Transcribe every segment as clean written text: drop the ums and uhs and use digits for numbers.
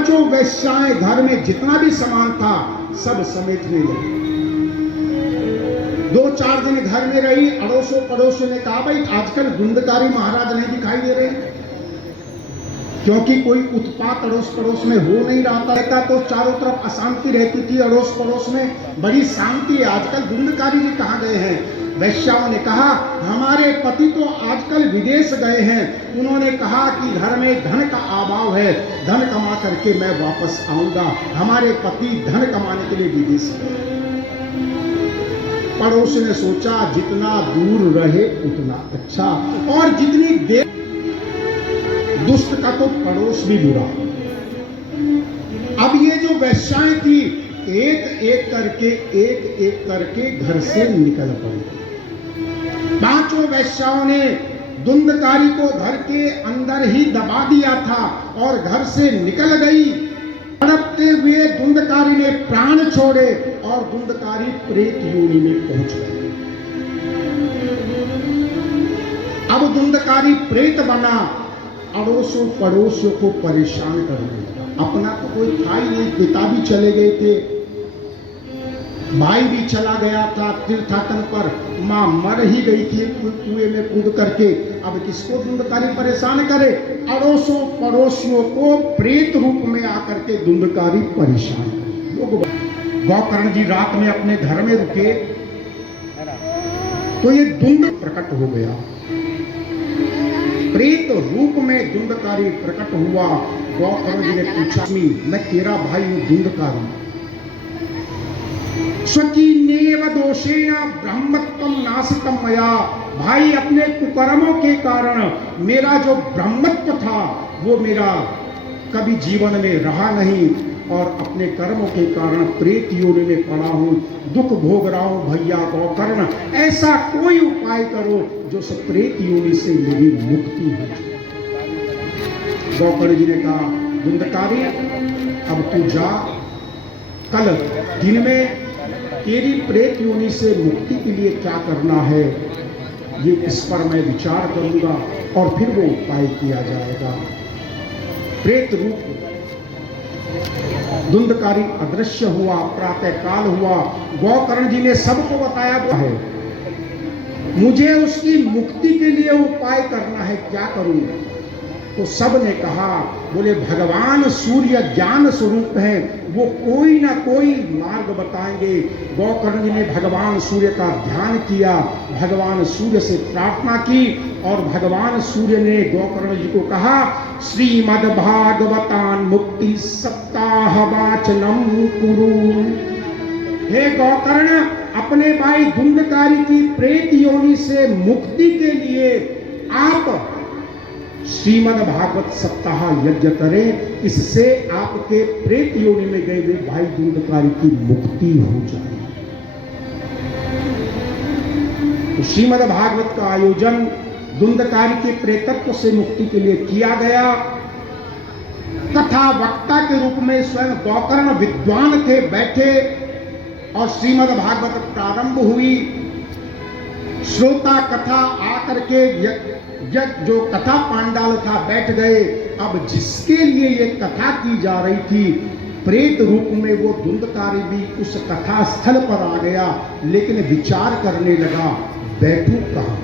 पांचों वेश्याएं घर में जितना भी सामान था सब समेटने लगी। 2-4 दिन घर में रही। अड़ोसों पड़ोसों ने कहा, भाई आजकल धुंधकारी महाराज नहीं दिखाई दे रहे, क्योंकि कोई उत्पात अड़ोस पड़ोस में हो नहीं रहता तो चारों तरफ अशांति रहती थी। अड़ोस पड़ोस में बड़ी शांति है, आजकल धुंधकारी जी कहाँ गए हैं? वैश्याओं ने कहा, हमारे पति तो आजकल विदेश गए हैं। उन्होंने कहा कि घर में धन का अभाव है, धन कमा करके मैं वापस आऊंगा। हमारे पति धन कमाने के लिए विदेश गए। पड़ोस ने सोचा जितना दूर रहे उतना अच्छा, और जितनी देर दुष्ट का तो पड़ोस भी बुरा। अब ये जो वेश्याएं थी एक एक करके घर से निकल पड़ी। 5 वेश्याओं ने धुंधकारी को घर के अंदर ही दबा दिया था और घर से निकल गई। तड़पते हुए धुंधकारी ने प्राण छोड़े और धुंधकारी प्रेत योनि में पहुंच गए। अब धुंधकारी प्रेत बना, अड़ोसों पड़ोसियों को परेशान करने लगा। अपना तो कोई था ही नहीं, पिता भी चले गए थे, भाई भी चला गया था तीर्थाटन पर, मां मर ही गई थी कुएं में कूद करके। अब किसको धुंधकारी परेशान करे? अड़ोसों पड़ोसियों को प्रेत रूप में आकर के धुंधकारी परेशान करे। गौकर्ण जी रात में अपने घर में रुके तो ये धुंध प्रकट हो गया। प्रेत रूप में धुंधकारी प्रकट हुआ। गौकर्ण जी ने पूछा, मैं तेरा भाई हूं धुंधकारी। स्वकीनेव दोषेण ब्रह्मत्वं नाशितम मया। भाई अपने कुकर्मों के कारण मेरा जो ब्रह्मत्व था वो मेरा कभी जीवन में रहा नहीं, और अपने कर्मों के कारण प्रेत योनि में पड़ा हूं, दुख भोग रहा हूं। भैया गौकर्ण, ऐसा कोई उपाय करो जो सब प्रेत योनि से मेरी मुक्ति हो। गौकर्ण जी ने कहा, धुंधकारी अब तू जा, कल दिन में तेरी प्रेत योनि से मुक्ति के लिए क्या करना है ये इस पर मैं विचार करूंगा और फिर वो उपाय किया जाएगा। प्रेत रूप धुंधकारी अदृश्य हुआ। प्रातः काल हुआ। गौकर्ण जी ने सबको बताया है, मुझे उसकी मुक्ति के लिए उपाय करना है, क्या करूं? तो सब ने कहा, बोले भगवान सूर्य ज्ञान स्वरूप है, वो कोई ना कोई मार्ग बताएंगे। गौकर्ण जी ने भगवान सूर्य का ध्यान किया, भगवान सूर्य से प्रार्थना की, और भगवान सूर्य ने गौकर्ण जी को कहा, श्रीमद् भागवतान मुक्ति सप्ताह वाचनम कुरु। हे गौकर्ण, अपने भाई धुंधकारी की प्रेत योनि से मुक्ति के लिए आप श्रीमद् भागवत सप्ताह यज्ञ करें, इससे आपके प्रेत योनि में गए हुए भाई धुंधकारी की मुक्ति हो जाए। तो श्रीमद् भागवत का आयोजन धुंधकारी के प्रेतत्व से मुक्ति के लिए किया गया। कथा वक्ता के रूप में स्वयं गौकर्ण विद्वान थे, बैठे, और श्रीमद् भागवत प्रारंभ हुई। श्रोता कथा आकर के जो कथा पांडाल था बैठ गए। अब जिसके लिए ये कथा की जा रही थी प्रेत रूप में, वो धुंधकारी भी उस कथा स्थल पर आ गया, लेकिन विचार करने लगा, बैठूं कहां?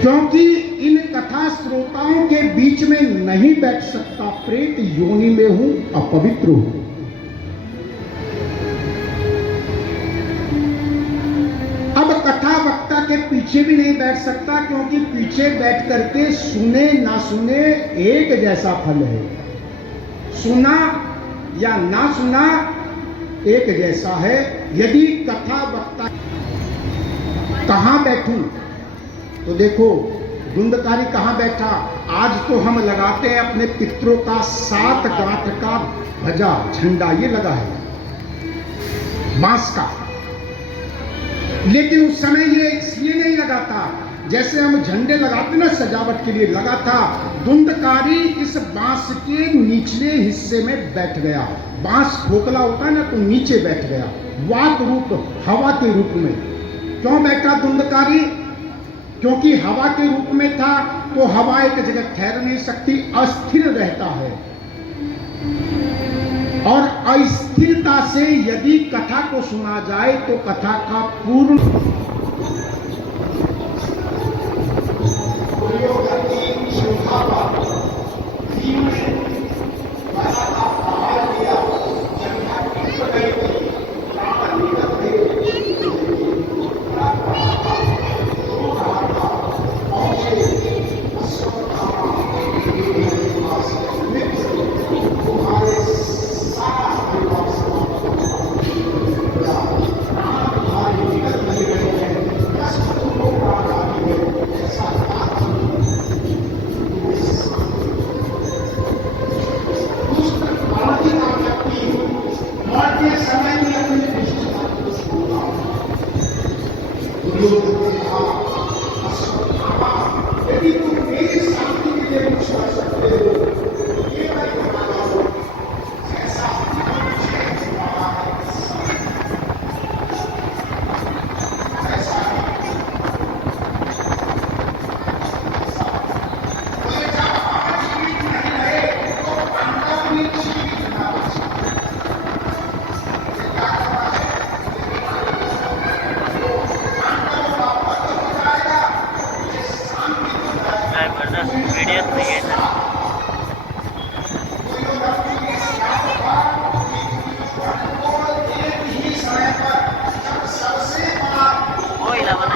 क्योंकि इन कथा श्रोताओं के बीच में नहीं बैठ सकता, प्रेत योनि में हूं, अपवित्र हूं। अब कथा वक्ता के पीछे भी नहीं बैठ सकता, क्योंकि पीछे बैठ करके सुने ना सुने एक जैसा फल है। सुना या ना सुना एक जैसा है। यदि कथा वक्ता कहां बैठूं, तो देखो धुंधकारी कहां बैठा। आज तो हम लगाते हैं अपने पितरों का 7 गांठ का ध्वजा, झंडा ये लगा है बांस का, लेकिन उस समय ये इसलिए नहीं लगा था, जैसे हम झंडे लगाते ना सजावट के लिए लगा था। धुंधकारी इस बांस के निचले हिस्से में बैठ गया। बांस खोखला होता है ना, तो नीचे बैठ गया, वात रूप हवा के रूप में। क्यों बैठा धुंधकारी? क्योंकि हवा के रूप में था तो हवा एक जगह ठहर नहीं सकती, अस्थिर रहता है। और अस्थिरता से यदि कथा को सुना जाए तो कथा का पूर्ण वीडियो नहीं है वो इलावा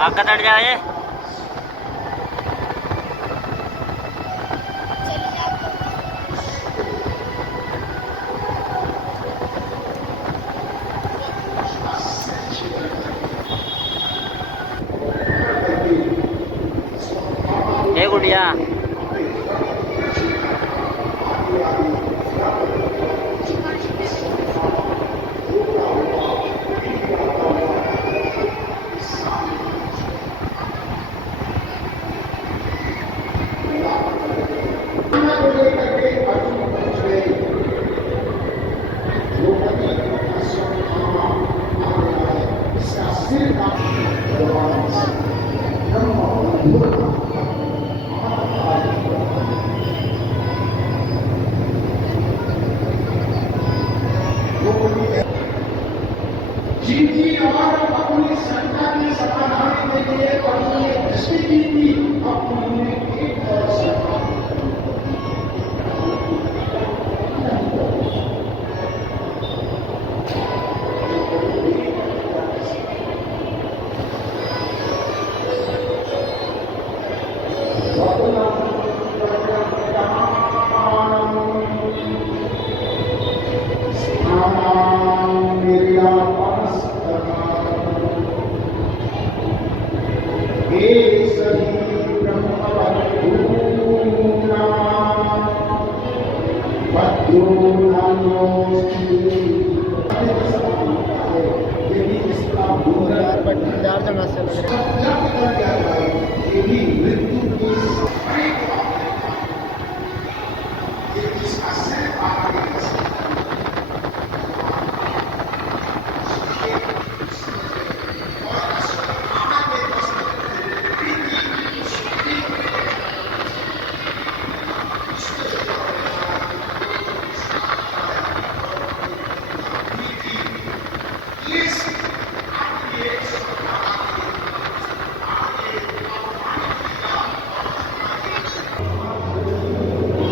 आपका तट जाए गुड़िया और अपनी शंका के समाधान के लिए अपनी दृष्टि की अपने एक और सभा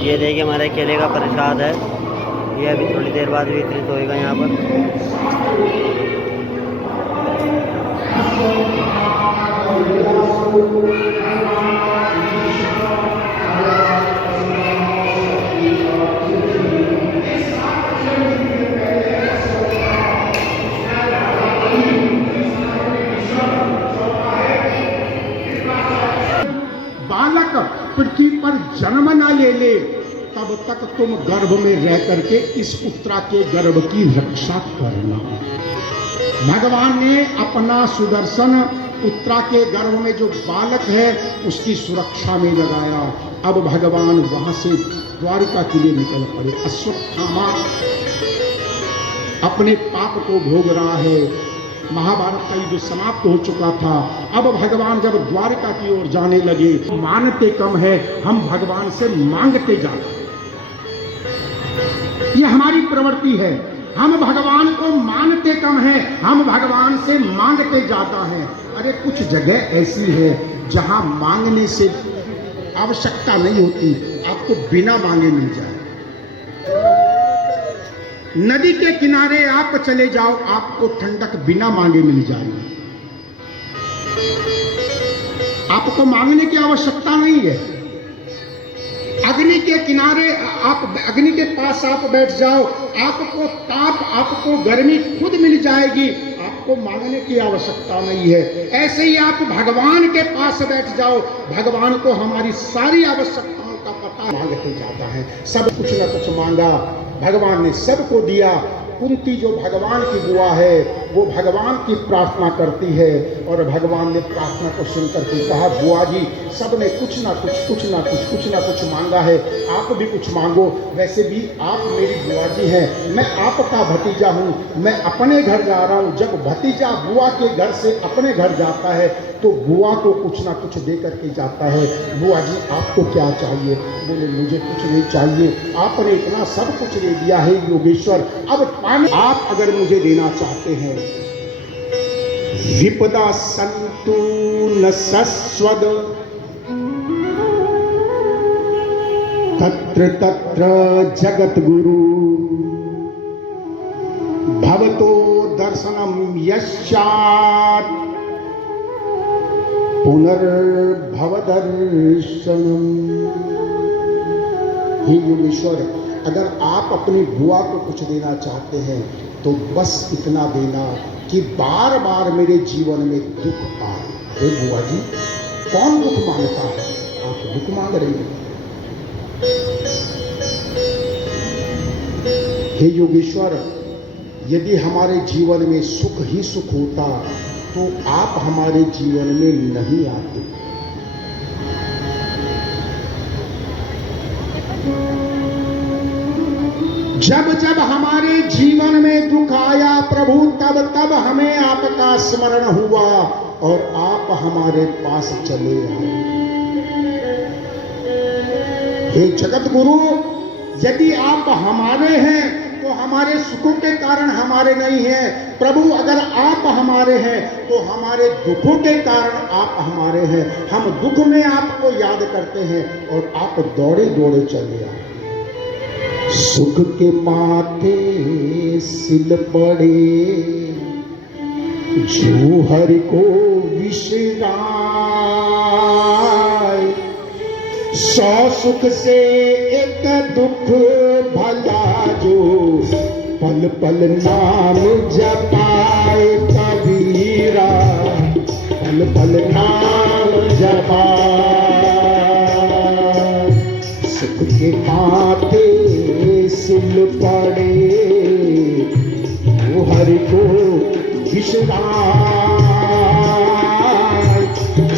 ये देखिए हमारे केले का प्रसाद है। ये अभी थोड़ी देर बाद वितरित होएगा यहाँ पर। बालक पृथ्वी पर जन्म न ले ले तब तक तुम गर्भ में रह करके इस पुत्रा के गर्भ की रक्षा करना। भगवान ने अपना सुदर्शन पुत्रा के गर्भ में जो बालक है उसकी सुरक्षा में लगाया। अब भगवान वहां से द्वारिका के लिए निकल पड़े। अश्वत्थामा अपने पाप को भोग रहा है। महाभारत का युद्ध समाप्त हो चुका था। अब भगवान जब द्वारिका की ओर जाने लगे, मानते कम है, हम भगवान से मांगते जाते। ये हमारी प्रवृत्ति है। हम भगवान को मानते कम है, हम भगवान से मांगते जाता है। अरे कुछ जगह ऐसी है जहां मांगने से आवश्यकता नहीं होती, आपको बिना मांगे मिल जाए। नदी के किनारे आप चले जाओ, आपको ठंडक बिना मांगे मिल जाएगी। आपको मांगने की आवश्यकता नहीं है। अग्नि के किनारे आप, अग्नि के पास आप बैठ जाओ, आपको ताप, आपको गर्मी खुद मिल जाएगी। आपको मांगने की आवश्यकता नहीं है। ऐसे ही आप भगवान के पास बैठ जाओ, भगवान को हमारी सारी आवश्यकताओं का पता मांगते जाता है। सब कुछ न कुछ मांगा, भगवान ने सबको दिया। कुंती जो भगवान की बुआ है वो भगवान की प्रार्थना करती है और भगवान ने प्रार्थना को सुनकर के कहा, बुआ जी सबने कुछ ना कुछ मांगा है, आप भी कुछ मांगो। वैसे भी आप मेरी बुआ जी हैं, मैं आपका भतीजा हूँ, मैं अपने घर जा रहा हूँ। जब भतीजा बुआ के घर से अपने घर जाता है तो बुआ को कुछ ना कुछ दे करके जाता है। बुआ जी आपको क्या चाहिए? बोले मुझे कुछ नहीं चाहिए, आपने इतना सब कुछ दे दिया है योगेश्वर, अब पानी आप अगर मुझे देना चाहते हैं। विपदा संतु न सस्वद तत्र तत्र जगत गुरु भवतो दर्शनम यश्चात् पुनर्भव दर्शनम। हे योगेश्वर, अगर आप अपनी बुआ को कुछ देना चाहते हैं तो बस इतना देना कि बार बार मेरे जीवन में दुख आए। हे बुआ जी, कौन दुख मांगता है? आप दुख मांग रही हैं। हे योगेश्वर, यदि हमारे जीवन में सुख ही सुख होता तो आप हमारे जीवन में नहीं आते। जब जब हमारे जीवन में दुख आया प्रभु, तब तब हमें आपका स्मरण हुआ और आप हमारे पास चले आए। हे जगत गुरु, यदि आप हमारे हैं तो हम हमारे सुखों के कारण हमारे नहीं हैं। प्रभु अगर आप हमारे हैं तो हमारे दुखों के कारण आप हमारे हैं। हम दुख में आपको याद करते हैं और आप दौड़े दौड़े चले आए। सुख के माथे सिल पड़े जो हरि को विश्राय, सौ सुख से एक दुख भला जो पल पल नाम जपाए कबीरा, पल पल नाम जपाए। सुख के माथे सिल पड़े वो हरि को विश्राय,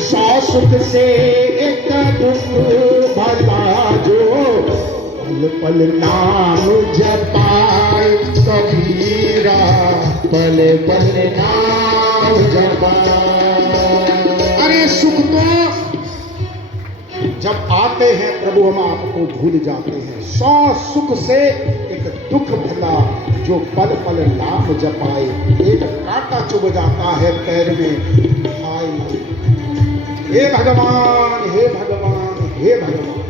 सौ सुख से एक दुख भला जो पल पल नाम जपाए कबीरा, पल पल नाम जपाए। अरे सुख तो जब आते हैं प्रभु हम आपको भूल जाते हैं। सौ सुख से एक दुख भला जो पल पल नाम जपाए। एक कांटा चुभ जाता है पैर में, हाय हे भगवान हे भगवान हे भगवान।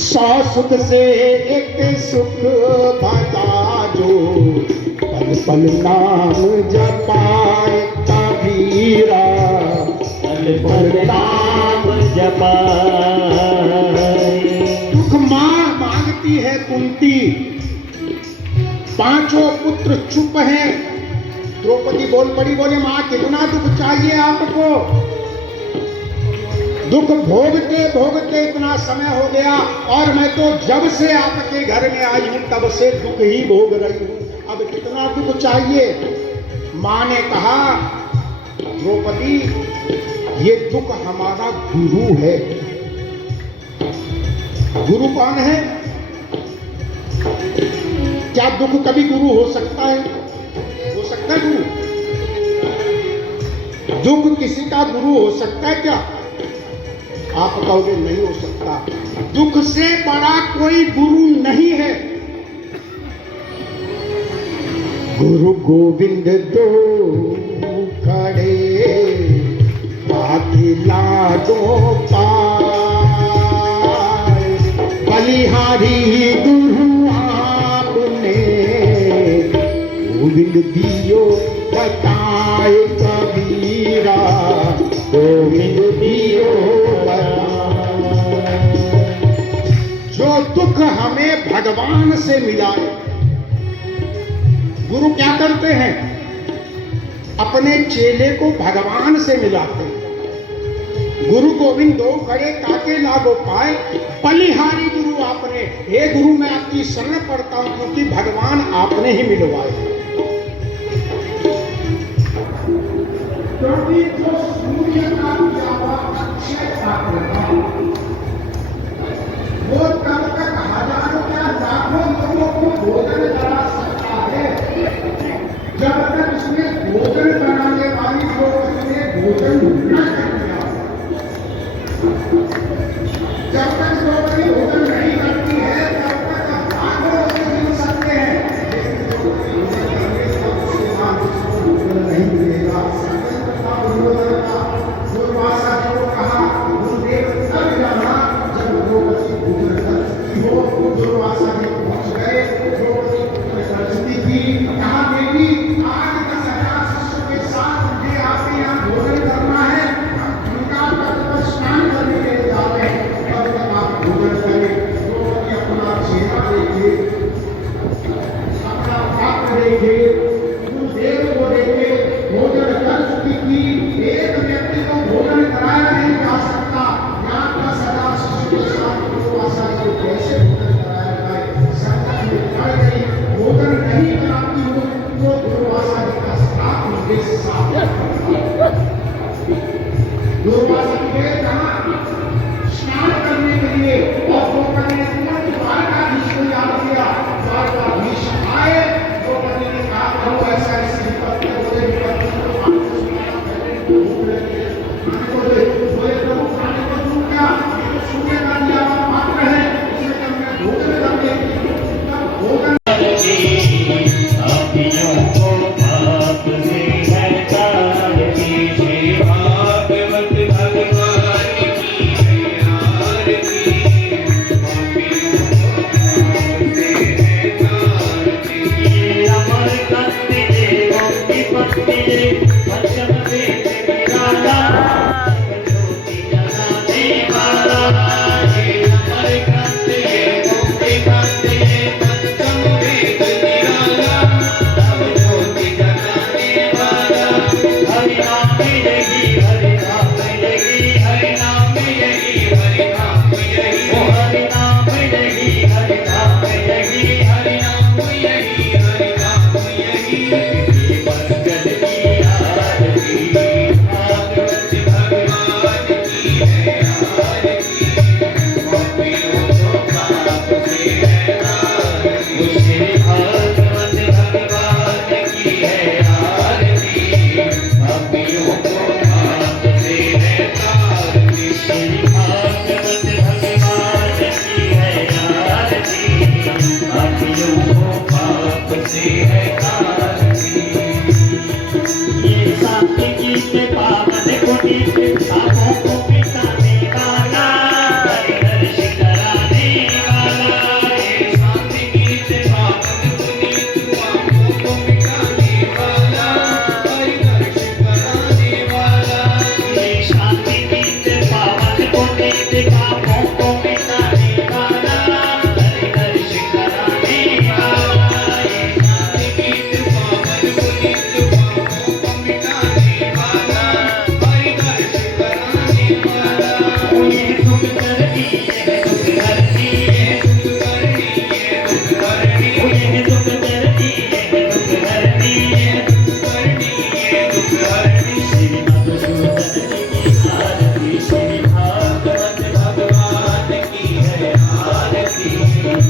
सौ सुख से एक सुख भला जो पल पल नाम जपाए कबीरा, पल पल नाम जपाए। दुख मां मांगती है कुंती, पांचों पुत्र चुप हैं। द्रौपदी बोल पड़ी, बोले मां कितना दुख चाहिए आपको? दुख भोगते भोगते इतना समय हो गया और मैं तो जब से आपके घर में आई हूं तब से दुख ही भोग रही हूं, अब कितना दुख चाहिए? मां ने कहा द्रौपदी ये दुख हमारा गुरु है। गुरु कौन है? क्या दुख कभी गुरु हो सकता है? हो सकता है गुरु? दुख किसी का गुरु हो सकता है क्या? आप कहोगे नहीं हो सकता। दुख से बड़ा कोई गुरु नहीं है। गुरु गोविंद दो खड़े बाकी लाडो पाए, बलिहारी गुरु आपने गोविंद दियो बताए कबीरा, गोविंद दियो बताए। जो दुख हमें भगवान से मिलाए। गुरु क्या करते हैं? अपने चेले को भगवान से मिलाते हैं। गुरु गोविंद दो खड़े काके लागो पाए, बलिहारी गुरु आपने। हे गुरु मैं आपकी शरण पड़ता हूं क्योंकि भगवान आपने ही मिलवाए। क्योंकि जो सूर्य का उजाला अक्षय प्राप्त वो तब तक हजारों या लाखों लोगों को भोजन करा सकता है जब तक उसमें भोजन बनाने वाली जो उसमें भोजन न कर दिया। जब तक द्रौपदी भोजन नहीं करती है तब तक लाखों लोग मिल सकते हैं, भोजन नहीं मिलेगा। दुर्वासा को कहा गुरुदेव तब जाना जब द्रौपदी भोजन कर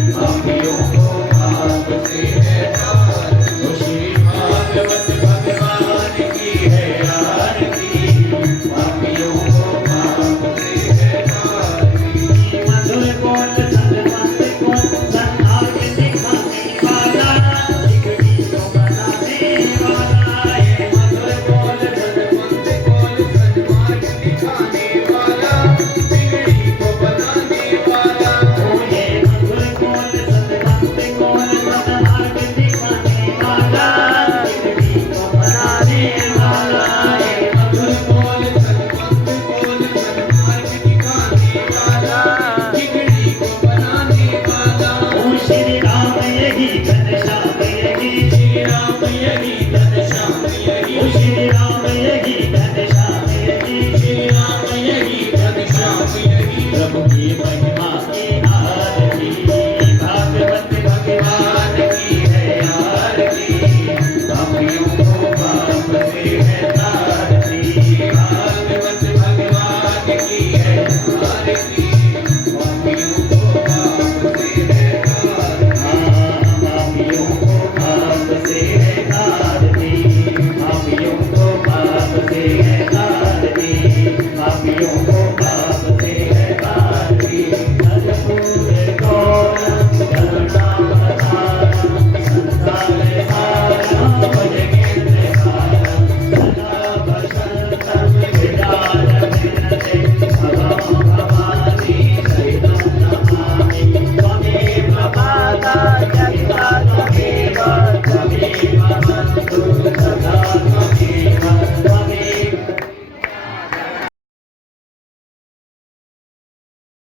वीडियो